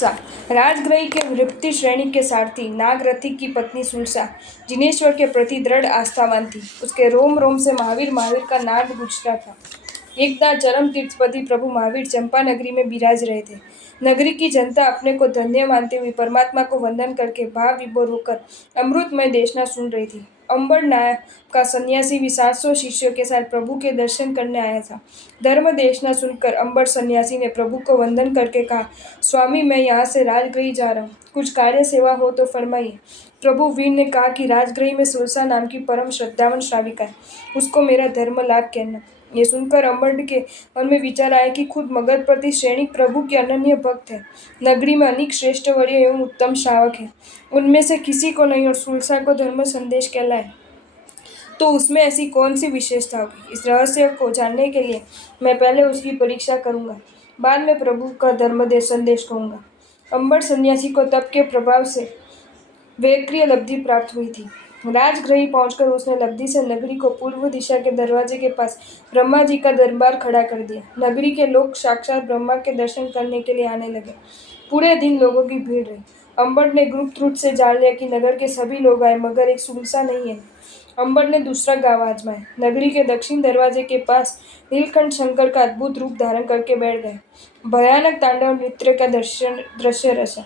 सुलसा। राजगृह के नृत्य श्रेणी के सारथी नागरथी की पत्नी सुलसा जिनेश्वर के प्रति दृढ़ आस्थावान थी। उसके रोम रोम से महावीर महावीर का नाद गूंजता था। एकदा चरम तीर्थपति प्रभु महावीर चंपा नगरी में विराज रहे थे। नगरी की जनता अपने को धन्य मानते हुए परमात्मा को वंदन करके भाव विभोर होकर अमृतमय देशना सुन रही थी। अंबर नायक का सन्यासी भी 700 शिष्यों के साथ प्रभु के दर्शन करने आया था। धर्म देशना सुनकर अंबर सन्यासी ने प्रभु को वंदन करके कहा, स्वामी मैं यहाँ से राजगृह जा रहा हूँ, कुछ कार्य सेवा हो तो फरमाइए। प्रभु वीर ने कहा कि राजगृह में सुलसा नाम की परम श्रद्धावान श्राविका है, उसको मेरा धर्म लाभ कहना। ये सुनकर अंबर के मन में विचार आया कि खुद मगधपति श्रेणी प्रभु के अनन्य भक्त है। नगरी में अनेक श्रेष्ठ वरीय एवं उत्तम श्रावक हैं, उनमें से किसी को नहीं और सुलसा को धर्म संदेश कहलाए तो उसमें ऐसी कौन सी विशेषता होगी। इस रहस्य को जानने के लिए मैं पहले उसकी परीक्षा करूंगा, बाद में प्रभु का धर्मदेश संदेश कहूंगा। अंबर सन्यासी को तप के प्रभाव से वैक्रिय लब्धि प्राप्त हुई थी। राजगृह पहुंचकर उसने लब्धि से नगरी को पूर्व दिशा के दरवाजे के पास ब्रह्मा जी का दरबार खड़ा कर दिया। नगरी के लोग साक्षात ब्रह्मा के दर्शन करने के लिए आने लगे। पूरे दिन लोगों की भीड़ रही। अंबर ने गुप्त रूप से जान लिया कि नगर के सभी लोग आए मगर एक सुलसा नहीं है। अंबर ने दूसरा गांव आजमाया। नगरी के दक्षिण दरवाजे के पास नीलकंठ शंकर का अद्भुत रूप धारण करके बैठ गए। भयानक तांडव नृत्य का दृश्य रचा।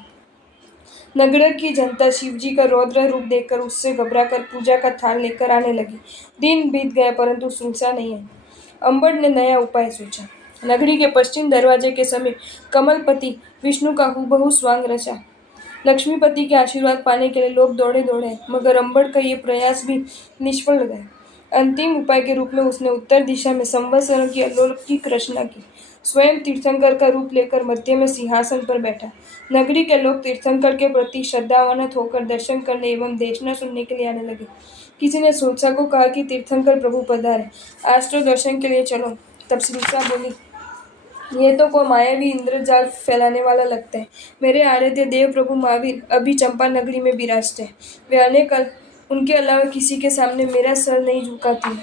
नगर की जनता शिवजी का रौद्र रूप देखकर उससे घबराकर पूजा का थाल लेकर आने लगी। दिन बीत गया परंतु सुलसा नहीं है। अंबर ने नया उपाय सोचा। नगरी के पश्चिम दरवाजे के समीप कमलपति विष्णु का हूबहू स्वांग रचा। लक्ष्मीपति के आशीर्वाद पाने के लिए लोग दौड़े दौड़े मगर अंबर का ये प्रयास भी निष्फल गया। अंतिम उपाय के रूप में उसने उत्तर दिशा में संवत्सरों की अलौकिक रचना की। स्वयं तीर्थंकर का रूप लेकर मध्य में सिंहासन पर बैठा। नगरी के लोग तीर्थंकर के प्रति श्रद्धावान्वित होकर दर्शन करने एवं देशना सुनने के लिए आने लगे। किसी ने सुलसा को कहा कि तीर्थंकर प्रभु पधारे, आज तो दर्शन के लिए चलो। तब सुलसा बोली, ये तो कोई मायावी इंद्रजाल फैलाने वाला लगता है। मेरे आराध्य देव प्रभु महावीर अभी चंपा नगरी में विराजते हैं। वे अनेक उनके अलावा किसी के सामने मेरा सर नहीं झुकाती।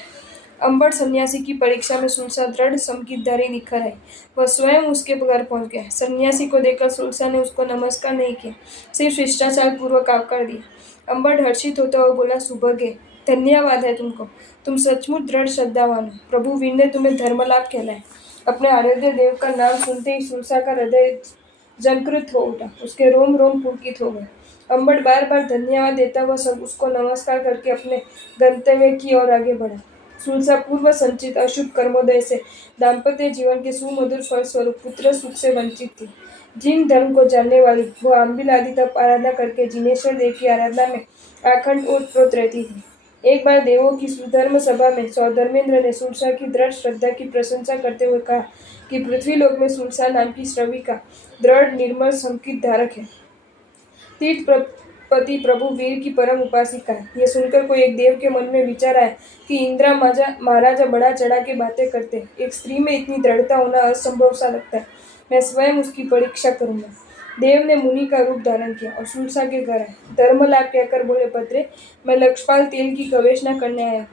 अंबर सन्यासी की परीक्षा में सुलसा दृढ़ संगीतधारी निखर आई। वह स्वयं उसके घर पहुंच गया। सन्यासी को देखकर सुलसा ने उसको नमस्कार नहीं किया, सिर्फ शिष्टाचार पूर्वक आकर दिया। अंबर हर्षित होता हुआ बोला, सुभगे, धन्यवाद है तुमको, तुम सचमुच दृढ़ श्रद्धावान हो। प्रभु वीर ने तुम्हें धर्मलाभ कहलाया। अपने आराध्य देव का नाम सुनते ही सुलसा का हृदय जंकृत हो उठा, उसके रोम रोम पुलकित हो गए। अंबर बार बार धन्यवाद देता हुआ सब उसको नमस्कार करके अपने गंतव्य की ओर आगे बढ़ा। सुलसा पूर्व संचित अशुभ कर्मोदय से दाम्पत्य जीवन के सुमधुर फल स्वरूप पुत्र सुख से वंचित थी। जिन धर्म को जानने वाली वो अम्बिल आदि तक आराधना करके जिनेश्वर देव की आराधना में अखंड ओतप्रोत रहती थी। एक बार देवों की सुधर्म सभा में सौधर्मेंद्र ने सुलसा की दृढ़ श्रद्धा की प्रशंसा करते हुए कहा कि पृथ्वीलोक में सुलसा नाम की श्रविका दृढ़ निर्मल संकित धारक है, तीर्थपति प्रभु वीर की परम उपासिका है। यह सुनकर कोई एक देव के मन में विचार आया कि इंद्रा महाराजा बड़ा चढ़ा के बातें करते, एक स्त्री में इतनी दृढ़ता होना असंभव सा लगता है, मैं स्वयं उसकी परीक्षा करूंगा। देव ने मुनि का रूप धारण किया और सुलसा के घर आए। धर्मलाभ कहकर बोले, भद्रे, मैं लक्षपाल तेल की गवेषणा करने आया।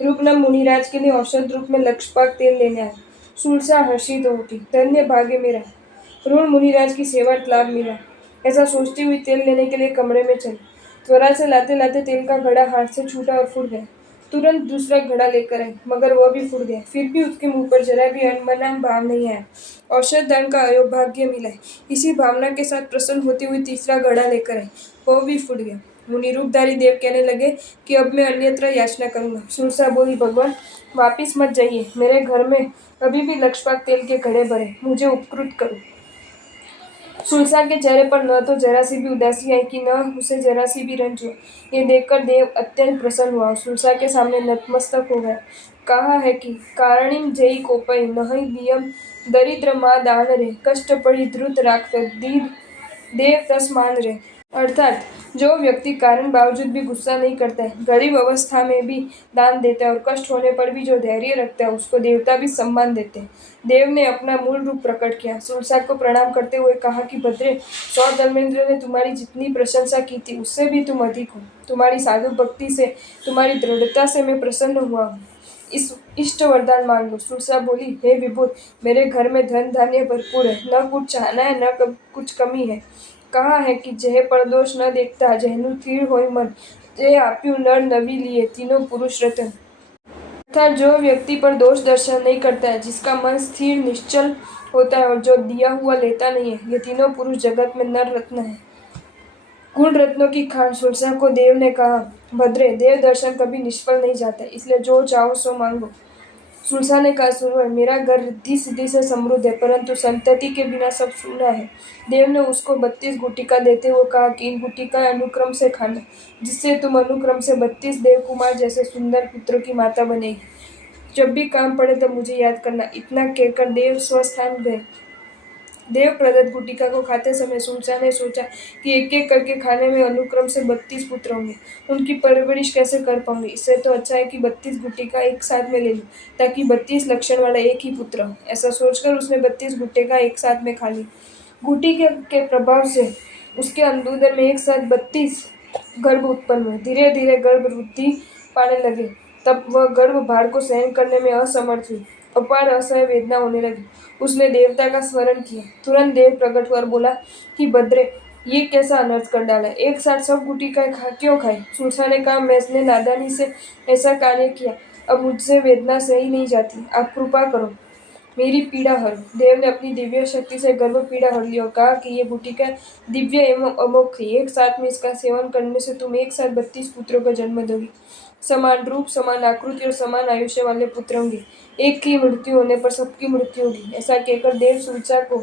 रूपनाम मुनिराज के लिए औषध रूप में लक्षपाल तेल लेने आया। सुलसा हर्षित हो उठी, धन्य भाग्य मेरा, ऋण मुनिराज की सेवा लाभ मिला। ऐसा सोचती हुई तेल लेने के लिए कमरे में चली। त्वरा से लाते लाते तेल का घड़ा हाथ से छूटा और फूट गया। तुरंत दूसरा घड़ा लेकर आई मगर वह भी फूट गया। फिर भी उसके मुंह पर जरा भी अनमना भाव नहीं आया। औषध दान का अयोभाग्य मिला है। इसी भावना के साथ प्रसन्न होती हुई तीसरा घड़ा लेकर आई, वह भी फूट गया। मुनि रूपधारी देव कहने लगे कि अब मैं अन्यत्र याचना करूंगा। सुलसा बोली, भगवान वापिस मत जाइए, मेरे घर में अभी भी लक्षपाल तेल के घड़े भरे, मुझे उपकृत करो। सुलसा के चेहरे पर न तो जरा सी भी उदासी आई कि न उसे जरा सी भी रंज हुआ। ये देखकर देव अत्यंत प्रसन्न हुआ और सुलसा के सामने नतमस्तक हो गया। कहा है कि कारणिम जयी कोपई नहीं दियम दरिद्र माँ दान रे, कष्ट पड़ी द्रुत राख देव तस मान रे। अर्थात जो व्यक्ति कारण बावजूद भी गुस्सा नहीं करता है, गरीब अवस्था में भी दान देता है और कष्ट होने पर भी जो धैर्य रखता है, उसको देवता भी सम्मान देते हैं। देव ने अपना मूल रूप प्रकट किया। सुलसा को प्रणाम करते हुए कहा कि भद्रे, सौधर्मेंद्र ने तुम्हारी जितनी प्रशंसा की थी उससे भी तुम अधिक हो। तुम्हारी साधु भक्ति से, तुम्हारी दृढ़ता से मैं प्रसन्न हुआ हूँ। इस इष्ट वरदान मांग लो। सुरसा बोली, हे विभुत, मेरे घर में धन धान्य भरपूर है, न कुछ चाहना है न कुछ कमी है। कहा है कि जह परदोष न देखता, जहनु स्थिर होय मन, जे आप्યું नर नवी लिए, तीनों पुरुष रतन। अर्थात जो व्यक्ति पर दोष दर्शन नहीं करता है, जिसका मन स्थिर निश्चल होता है और जो दिया हुआ लेता नहीं है, ये तीनों पुरुष जगत में नर रत्न है। गुण रत्नों की खान सुरसा को देव ने कहा, भद्रे, देव दर्शन कभी निष्फल नहीं जाता, इसलिए जो चाहो सो मांगो। सुरसा ने कहा, सुरवर, मेरा घर रिद्धि सिद्धि से समृद्ध है, परंतु संतति के बिना सब सूना है। देव ने उसको 32 गुटिका देते हुए कहा कि इन गुटिका अनुक्रम से खाना, जिससे तुम अनुक्रम से 32 देव कुमार जैसे सुंदर पुत्रों की माता बनेगी। जब भी काम पड़े तब मुझे याद करना। इतना कहकर देव स्वस्थान गए। देव प्रदत्त गुटिका को खाते समय सुरसा ने सोचा कि एक एक करके खाने में अनुक्रम से 32 पुत्र होंगे, उनकी परवरिश कैसे कर पाऊंगी। इससे तो अच्छा है कि 32 गुटिका एक साथ में ले लूं, ताकि 32 लक्षण वाला एक ही पुत्र हो। ऐसा सोचकर उसने 32 गुटिका एक साथ में खा ली। गुटिका के प्रभाव से उसके अंदर में एक साथ 32 गर्भ उत्पन्न हुए। धीरे धीरे गर्भ वृद्धि पाने लगे। तब वह गर्भ भार को सहन करने में असमर्थ हुई। अपार असह्य वेदना होने लगी। उसने देवता का स्मरण किया। तुरंत देव प्रकट हुआ और बोला कि भद्रे, ये कैसा अनर्थ कर डाला, एक साथ सब गुटिकाएं क्यों खाई। सुरसा ने कहा, मैंने नादानी से ऐसा कार्य किया, अब मुझसे वेदना सही नहीं जाती, आप कृपा करो, मेरी पीड़ा हर। देव ने अपनी दिव्य शक्ति से गर्भ पीड़ा हर ली और कहा कि ये गुटिका दिव्य एवं अमोघ है, एक साथ में इसका सेवन करने से तुम एक साथ 32 पुत्रों का जन्म दोगी। समान रूप, समान आकृति और समान आयुष्य वाले पुत्र होंगे। एक की मृत्यु होने पर सबकी मृत्यु होगी। ऐसा कहकर देव सुरसा को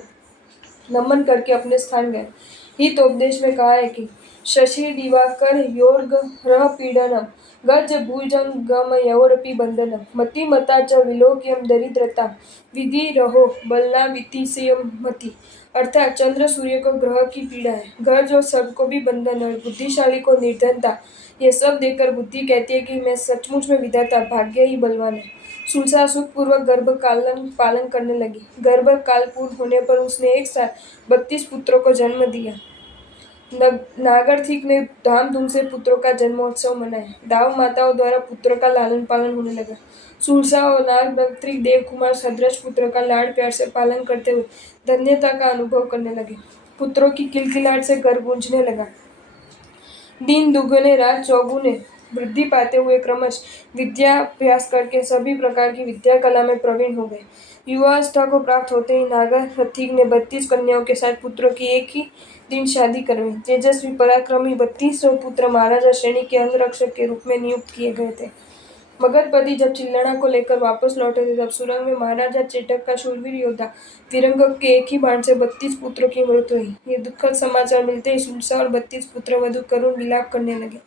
नमन करके अपने स्थान गए। हितोपदेश में कहा है कि शशि दिवाकर योर्ग्रह पीडनम गज भुजंगमयोरपि बंधनम मति मता च विलोक्यम दरिद्रता विधि रहो बलना वितिशयमति। अर्थात चंद्र सूर्य को ग्रह की पीड़ा है, गज और सर्प को भी बंधन और बुद्धिशाली को निर्धनता। ये सब देखकर बुद्धि कहती है कि मैं सचमुच में विधाता, भाग्य ही बलवान है। सुरसा सुखपूर्वक गर्भ पालन करने लगी। गर्भ काल पूर्ण होने पर उसने एक साथ 32 पुत्रों को जन्म दिया। नागरथिक ने धामधूम से पुत्रों का जन्मोत्सव मनाया। दाव माताओं द्वारा पुत्रों का लालन पालन होने लगा। सुरसा और नागरथिक देव कुमार सदृश पुत्रों का लाड प्यार से पालन करते हुए धन्यता का अनुभव करने लगे। पुत्रों की किलकिलाहट से घर गूंजने लगा। दिन दुगने रात चौगुने वृद्धि पाते हुए क्रमश विद्याभ्यास करके सभी प्रकार की विद्या कला में प्रवीण हो गए। युवावस्था को प्राप्त होते ही नागरथिक ने 32 कन्याओं के साथ पुत्रों की एक ही दिन शादी करवाई। तेजस्वी पराक्रमी 32 पुत्र महाराजा श्रेणी के अंगरक्षक के रूप में नियुक्त किए गए थे। मगधपति जब चिल्लना को लेकर वापस लौटे थे, तब सुरंग में महाराजा चेटक का शूरवीर योद्धा विरंगक के एक ही बाण से 32 पुत्रों की मृत्यु हुई। ये दुखद समाचार मिलते ही सुरसा और 32 पुत्र वधु करुण विलाप करने लगे।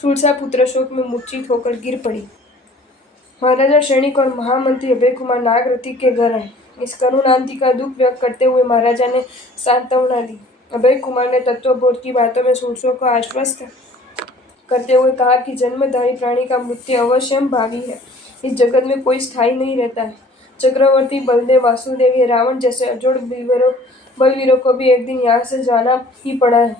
सुरसा पुत्र शोक में मूर्छित होकर गिर पड़ी। महाराजा सैनिक और महामंत्री अभय कुमार नागरथिक के घर आए। इस करुणांति का दुख व्यक्त करते हुए महाराजा ने सांत्वना दी। अभय कुमार ने तत्वबोध की बातों में सुरसा को आश्वस्त करते हुए कहा कि जन्मधारी प्राणी का मृत्यु अवश्यम भावी है। इस जगत में कोई स्थायी नहीं रहता है। चक्रवर्ती बलदेव, वासुदेव या रावण जैसे अजोड़ बलवीरों को भी एक दिन यहाँ से जाना ही पड़ा है।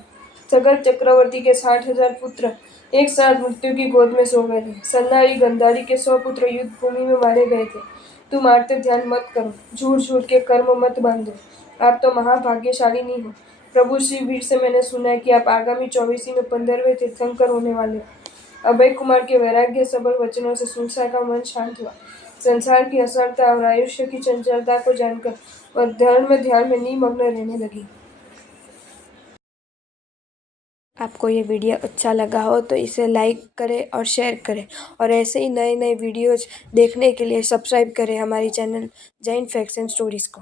सगर चक्रवर्ती के 60,000 पुत्र एक साथ मृत्यु की गोद में सो गए थे। सन्नारी गंधारी के 100 पुत्र युद्ध भूमि में मारे गए थे। तुम आर्त ध्यान मत करो, झूठ झूठ के कर्म मत बांधो, आप तो महाभाग्यशाली नहीं हो। प्रभु श्री वीर से मैंने सुना है कि आप आगामी 24 में 15वें तीर्थंकर होने वाले हो। अभय कुमार के वैराग्य सबल वचनों से सुरसा का मन शांत हुआ। संसार की असरता और आयुष्य की चंचलता को जानकर वह ध्यान में निमग्न रहने लगी। आपको ये वीडियो अच्छा लगा हो तो इसे लाइक करें और शेयर करें, और ऐसे ही नए नए वीडियोज देखने के लिए सब्सक्राइब करें हमारी channel Jain facts and stories को।